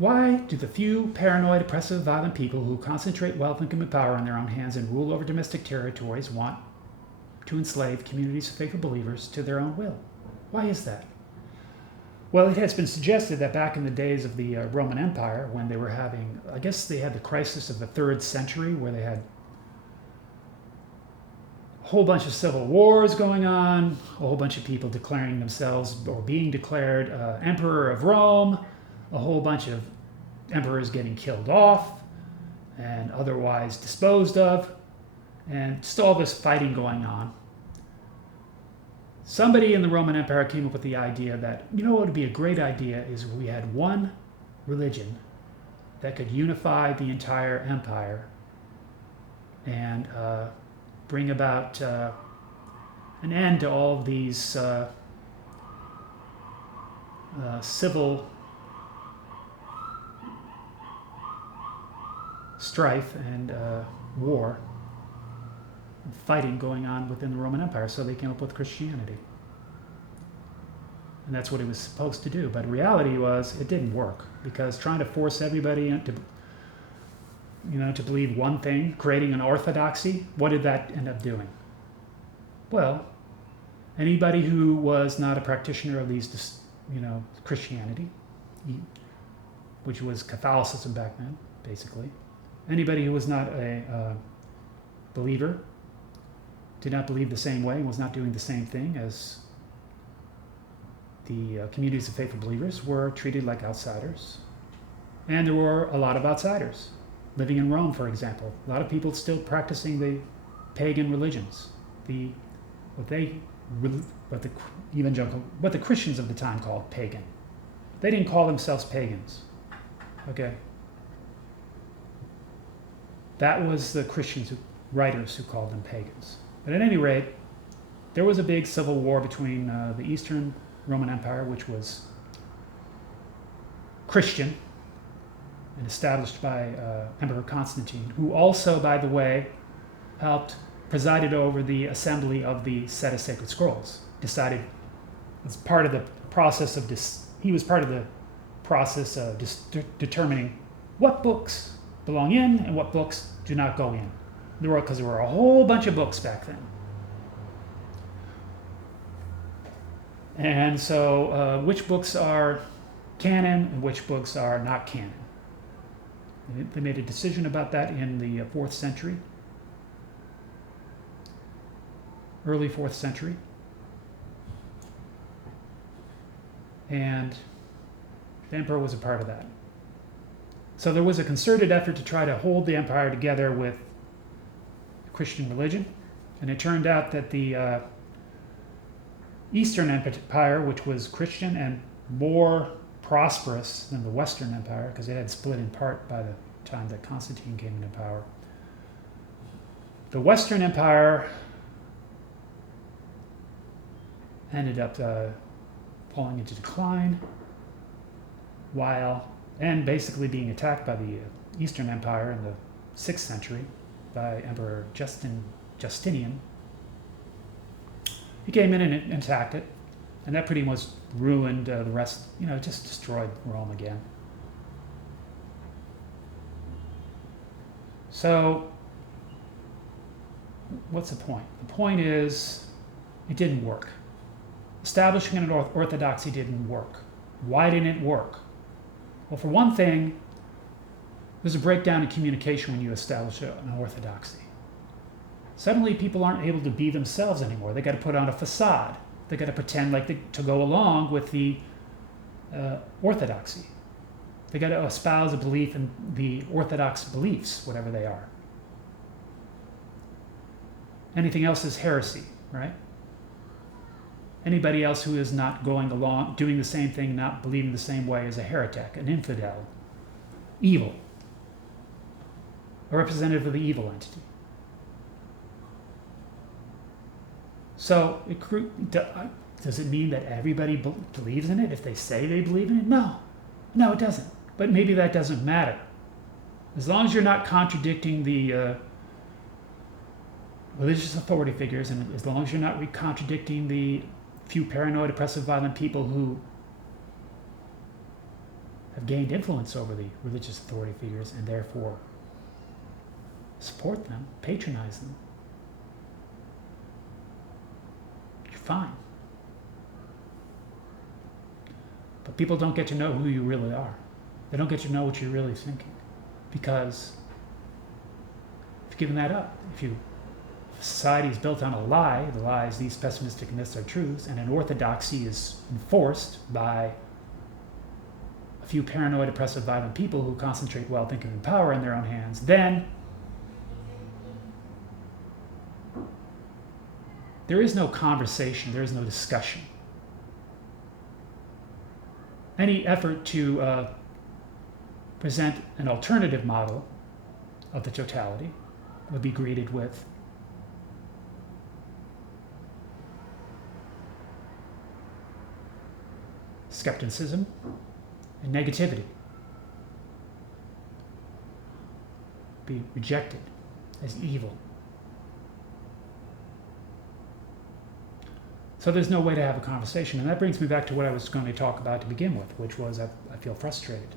Why do the few paranoid, oppressive, violent people who concentrate wealth and power in their own hands and rule over domestic territories want to enslave communities of faithful believers to their own will? Why is that? Well, it has been suggested that back in the days of the Roman Empire, when they were having, I guess they had the crisis of the 3rd century, where they had a whole bunch of civil wars going on, a whole bunch of people declaring themselves or being declared emperor of Rome, a whole bunch of emperors getting killed off and otherwise disposed of, and just all this fighting going on. Somebody in the Roman Empire came up with the idea that, you know what would be a great idea is we had one religion that could unify the entire empire and bring about an end to all of these civil strife and war and fighting going on within the Roman Empire. So they came up with Christianity. And that's what it was supposed to do. But reality was it didn't work, because trying to force everybody to believe one thing, creating an orthodoxy, what did that end up doing? Well, anybody who was not a practitioner of these, Christianity, which was Catholicism back then, basically, anybody who was not a believer, did not believe the same way, and was not doing the same thing as the communities of faithful believers, were treated like outsiders. And there were a lot of outsiders living in Rome, for example. A lot of people still practicing the pagan religions, what the Christians of the time called pagan. They didn't call themselves pagans. Okay. That was the writers who called them pagans. But at any rate, there was a big civil war between the Eastern Roman Empire, which was Christian and established by Emperor Constantine, who also, by the way, presided over the assembly of the set of sacred scrolls. Decided as part of the process of he was part of the process of determining what books belong in and what books do not go in. Because there were a whole bunch of books back then. And so which books are canon and which books are not canon. They made a decision about that in the 4th century, early 4th century. And the emperor was a part of that. So there was a concerted effort to try to hold the empire together with Christian religion. And it turned out that the Eastern Empire, which was Christian and more prosperous than the Western Empire, because it had split in part by the time that Constantine came into power. The Western Empire ended up falling into decline, and basically being attacked by the Eastern Empire in the 6th century by Emperor Justinian. He came in and attacked it, and that pretty much ruined the rest, just destroyed Rome again. So, what's the point? The point is, it didn't work. Establishing an orthodoxy didn't work. Why didn't it work? Well, for one thing, there's a breakdown in communication when you establish an orthodoxy. Suddenly, people aren't able to be themselves anymore. They got to put on a facade. They got to pretend to go along with the orthodoxy. They got to espouse a belief in the orthodox beliefs, whatever they are. Anything else is heresy, right? Anybody else who is not going along, doing the same thing, not believing the same way, is a heretic, an infidel, evil, a representative of the evil entity. So, does it mean that everybody believes in it if they say they believe in it? No, it doesn't. But maybe that doesn't matter. As long as you're not contradicting the religious authority figures, and as long as you're not contradicting the few paranoid, oppressive, violent people who have gained influence over the religious authority figures and therefore support them, patronize them, you're fine. But people don't get to know who you really are. They don't get to know what you're really thinking. Because if you've given that up, if society is built on a lie, the lie is these pessimistic myths are truths, and an orthodoxy is enforced by a few paranoid, oppressive, violent people who concentrate wealth, income, and power in their own hands, then there is no conversation, there is no discussion. Any effort to present an alternative model of the totality would be greeted with skepticism and negativity, be rejected as evil. So there's no way to have a conversation. And that brings me back to what I was going to talk about to begin with, which was I feel frustrated.